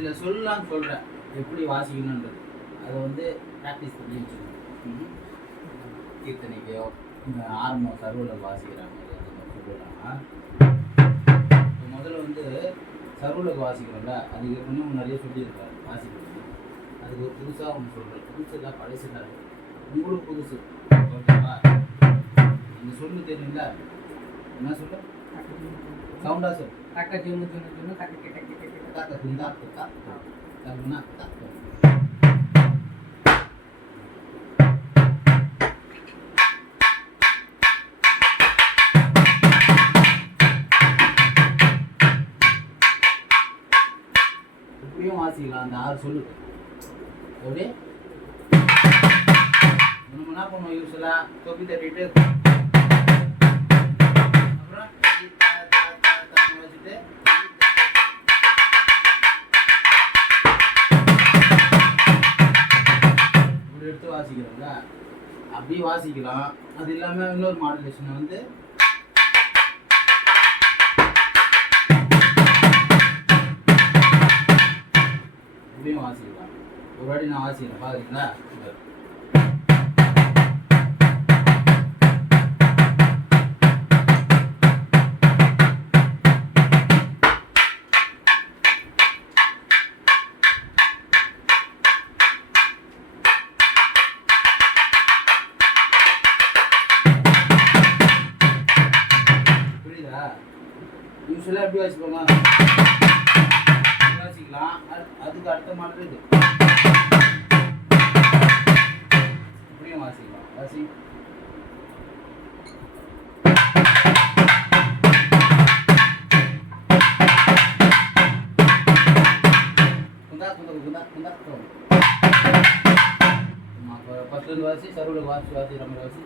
சில சொல்லலாம் சொல்கிறேன் எப்படி வாசிக்கணுன்றது அதை வந்து ப்ராக்டிஸ் பண்ணி வச்சுக்கணும். கீர்த்தனைக்கோ இந்த வாசிக்கிறாங்க சர்வலில் வாசிக்கிற சொல்லலாம்? முதல்ல வந்து சர்வலக வாசிக்கிறோம்ல அதுக்கு இன்னும் நிறைய சொல்லியிருக்காரு வாசிக்கிறது அதுக்கு ஒரு புதுசாக ஒன்று சொல்கிறேன் புதுசு இல்லை பழசு இல்லை. உங்களுக்கு புதுசு. ஓகேவா? நீங்கள் சொல்லு தெரியுங்களா என்ன சொல்கிறேன் சவுண்டா சொல்லு தக்க ஜுன்னு ஜுன்னு ஜுன்னு தக்க கிட்ட கிட்ட கிட்ட தாக்க துண்டாக்கு தாக்கு தகுனா தாக்கு இப்படியும் வாசிக்கலாம் அந்த ஆறு எப்படி நம்ம என்ன பண்ணுவோம் யூஸ்வலாக தொப்பி தட்டிட்டு வாசிக்கிறோம்ல அப்படியே வாசிக்கலாம். அது இல்லாமல் இன்னொரு மாடுலேஷன் வந்து இப்படியும் வாசிக்கலாம். ஒரு வாட்டி நான் வாசிக்கிறேன். பார்க்குறீங்களா வாசி சர்வில் வாசி வாசி ரொம்ப வாசி.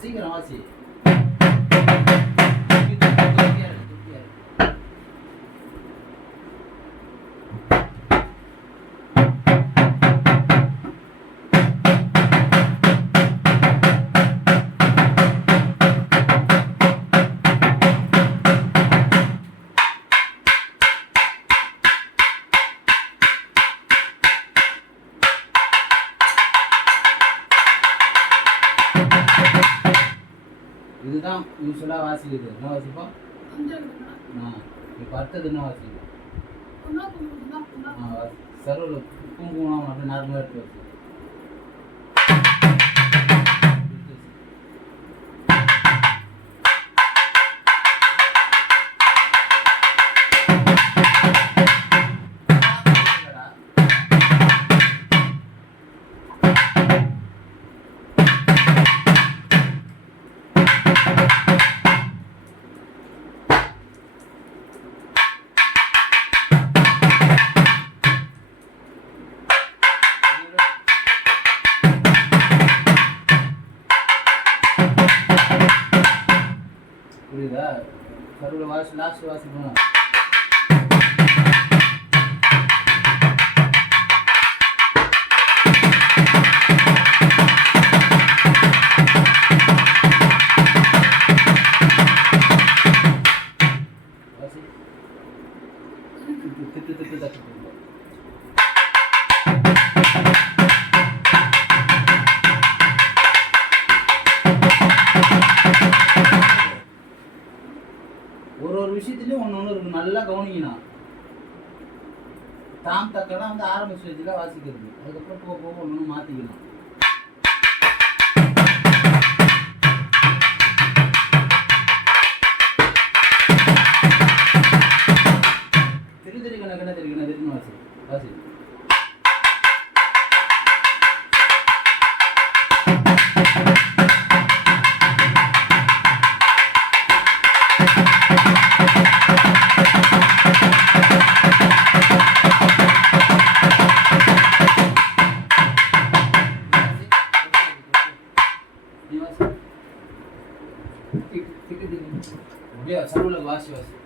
சீக்கிரம் வாசி. யூஸ்வலாக வாசிக்கிறது என்ன வாசிப்போம் ஆ இப்போ அடுத்தது என்ன வாசிக்கும் ஆ சர்வில் குங்குமம் அப்படியே நார்மலாக எடுத்து வச்சு சர்வில் வாசி லாஸ்ட் வந்து ஆரம்ப दिवस चालू लागलो अशी वाशी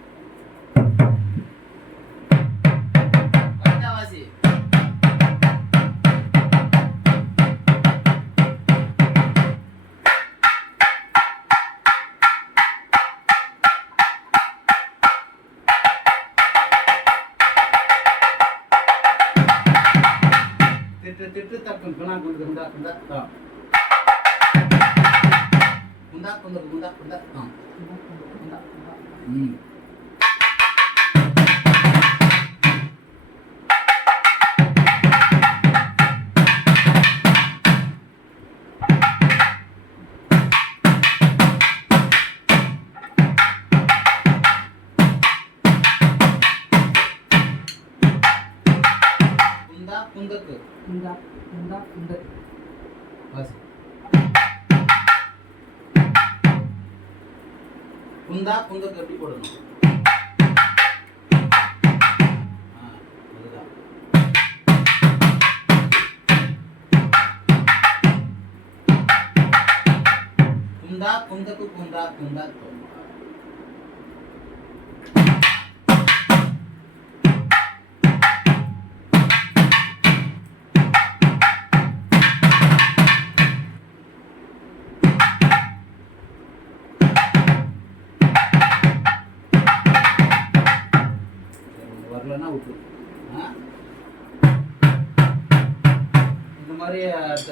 तिथे तिथे टाकून पण आपण धरून दाखवून दाखवा குணா குண்டு குண்டா குண்டா தாம் குண்டா குண்டு குண்டா குண்டா தாம் ம் குந்தா குந்த கட்டி போடணும்? குந்தா குந்தக்கு குந்தா குந்தா.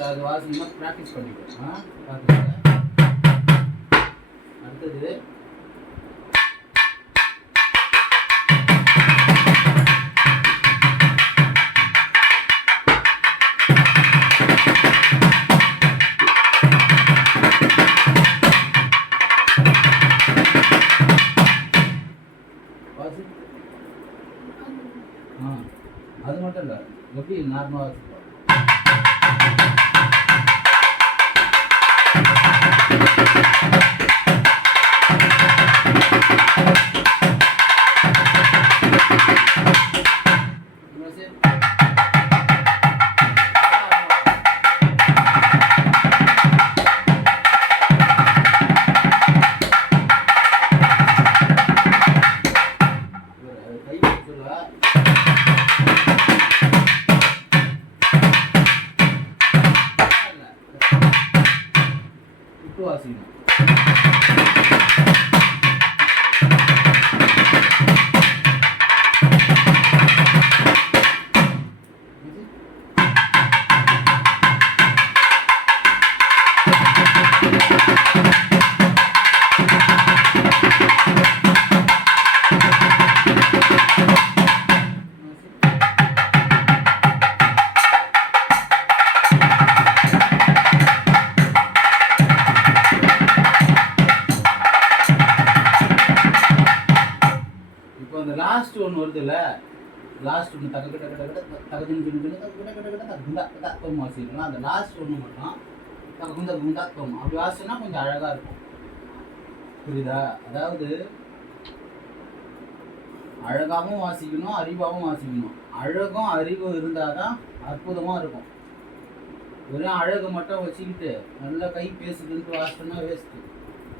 அது வாசனமாக ப்ராக்டிஸ் பண்ணிக்கோ. பார்த்துக்கோங்க அடுத்தது. அது மட்டும் இல்லை. எப்படி நார்மலாக வச்சுக்கோ லாஸ்ட் ஒன்று வருதுல்ல லாஸ்ட் ஒன்று தக்க கிட்ட கிட்ட கிட்ட தகதின் கிட்ட கிட்ட தக்க கிட்ட கிட்ட கிட்ட தக்க குண்டா கிட்ட தோம் வாசிக்கலாம் அந்த லாஸ்ட் ஒன்று மட்டும் தக்க குண்டா குண்டா தோம் அப்படி வாசினா கொஞ்சம் அழகாக இருக்கும் புரியுதா அதாவது அழகாகவும் வாசிக்கணும் அறிவாகவும் வாசிக்கணும் அழகும் அறிவும் இருந்தால் தான் அற்புதமாக இருக்கும் வெறும் அழகு மட்டும் வச்சுக்கிட்டு நல்லா கை பேசுதுன்ட்டு வாசிட்டோம்னா வேஸ்ட்டு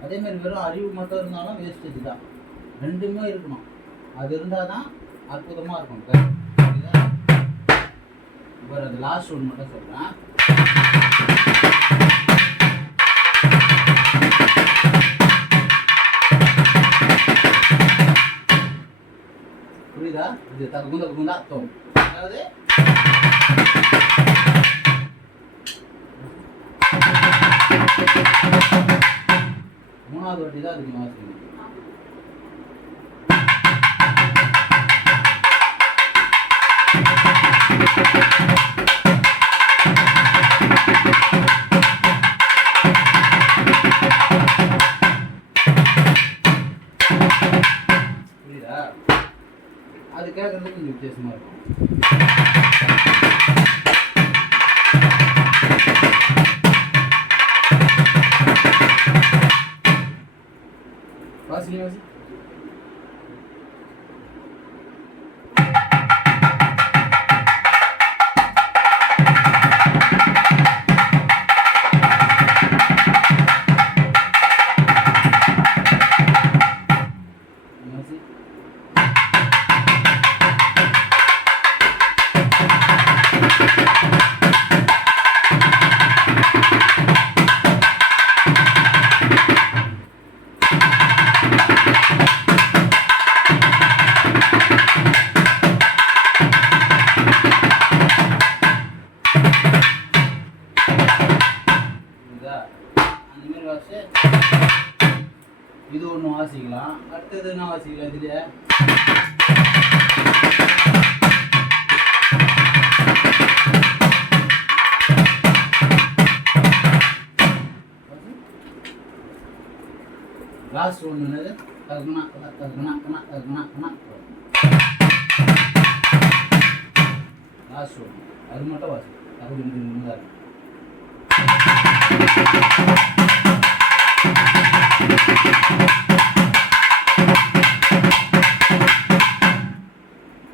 அதே மாதிரி வெறும் அறிவு மட்டும் இருந்தாலும் வேஸ்டேஜ் தான் ரெண்டுமே இருக்கணும் அது இருந்தால் தான் அற்புதமாக இருக்கும் சார் இப்போ அது லாஸ்ட் ஒன்று மட்டும் சொல்கிறேன் புரியுதா? இது தகுந்த தகுந்த அர்த்தம் அதாவது மூணாவது வாட்டி தான் அதுக்கு வாசிக்கணும் கேட்கறது கொஞ்சம் வித்தியாசமா இருக்கும் லாஸ்ட் ஒன்று என்னது லாஸ்ட் ஒன்று அது மட்டும் வாசி அது ரெண்டு தான்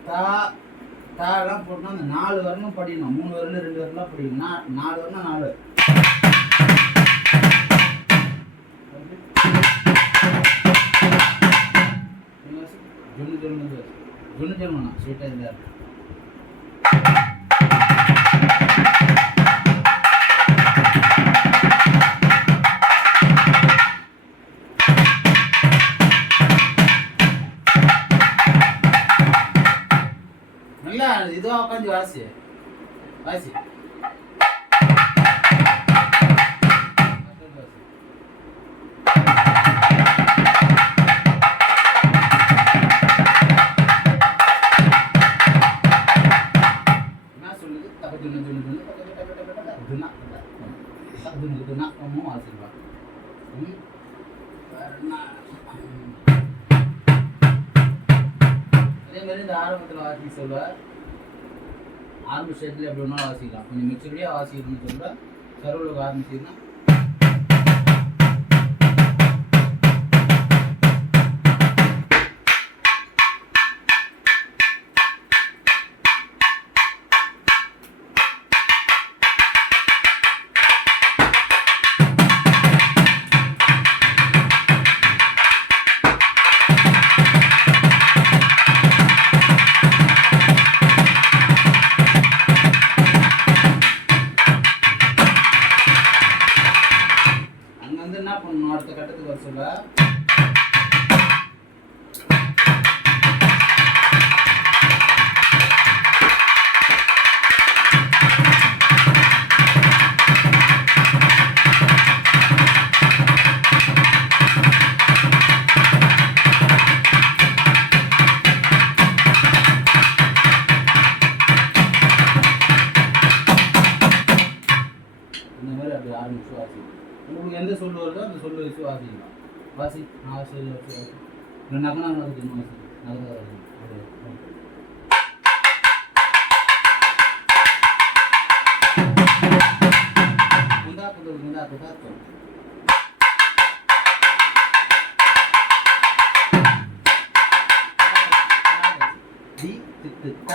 தா தாலாம் போட்டோம்னா அந்த நாலு வரணும் படிக்கணும் மூணு வரணும் ரெண்டு வரலாம் படிக்கணும் நா- நாலு வரணும் நாலு ஜொன்னு ஜொன்னு ஜொன்னு ஜொன்னு ஸ்வீட்டாக இருந்தார் நல்லா இதுவா உட்காந்து வாசி. வாசி. தப்பு துண்ணு துண்ணா ம்? என்ன? அதே மாதிரி இந்த ஆரம்பத்தில் வாசி சொல்ல ஆரம்ப ஸ்டேட்டில் எப்படி வேணாலும் வாசிக்கலாம். கொஞ்சம் மிச்சபடியாக வாசிக்கணும்னு சொல்ல சர்வலுக்கு ஆரம்பிச்சிங்கன்னா வாசி நான் வாசி வச்சு வாசி இல்லை நகனா நடக்குது வாசி நகர வருது தி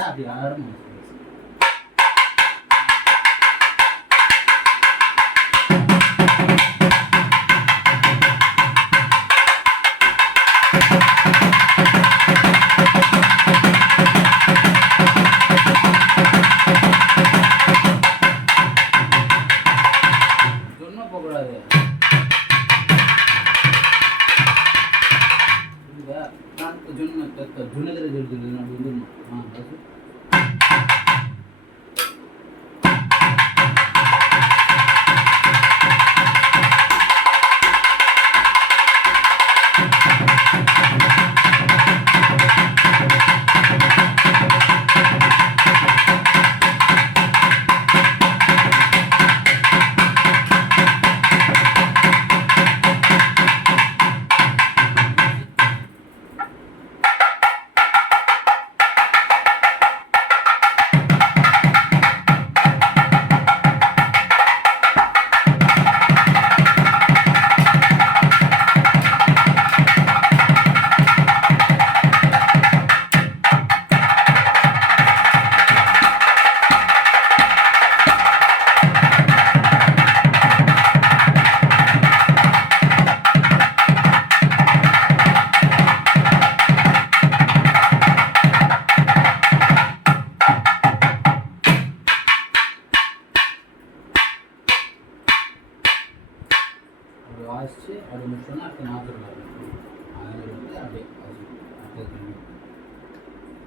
அப்படி ஆரம்பம் கூடாது புரியுதா? நான் சொன்ன தத்த ஜுனதிர அப்படி வந்துடணும் ஆ